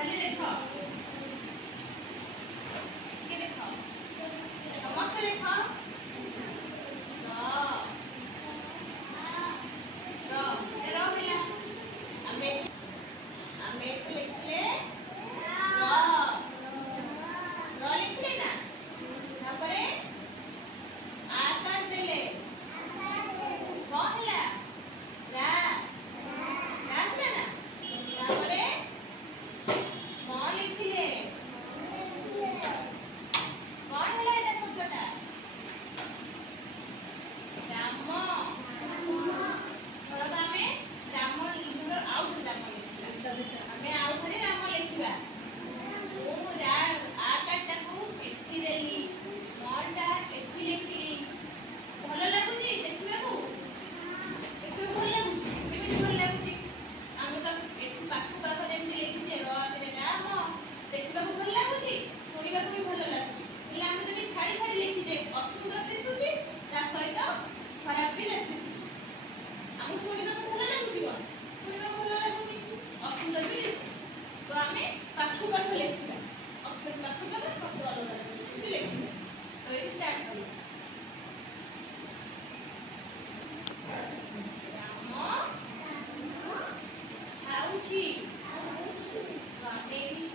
खाली देखो के देखो समस्त देखो हमें आउ थे राम लिखा आटा को एठी देली मटा एठी लिखली भल लगुच देखा भल लगुच भल लगुच आम तो एठी पाख पाख जमी लिखीचे राम देखा भल लगुच शुणा भी भल लगुच आम जब छाड़ी छाड़ी लिखीचे असुंदर दिशुची सहित खराब भी दिशुची आम शुणा भल लगुच कौन शुणा भल लगुच असुंदर भी तो आम पाख पाख लिखा अक्षर पाख पाख शब्द अलग लिखा तो ये स्टार्ट कर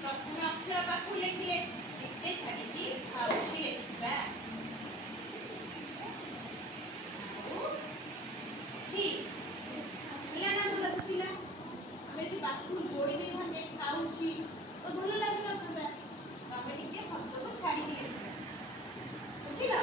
प्रथम अक्षर पाख लिखिले एते छाड़ी खाऊची लिखा जोड़ी दे थाने खाऊची तो भल लगे ना आम टिके शब्द को छाड़ी बुझिल।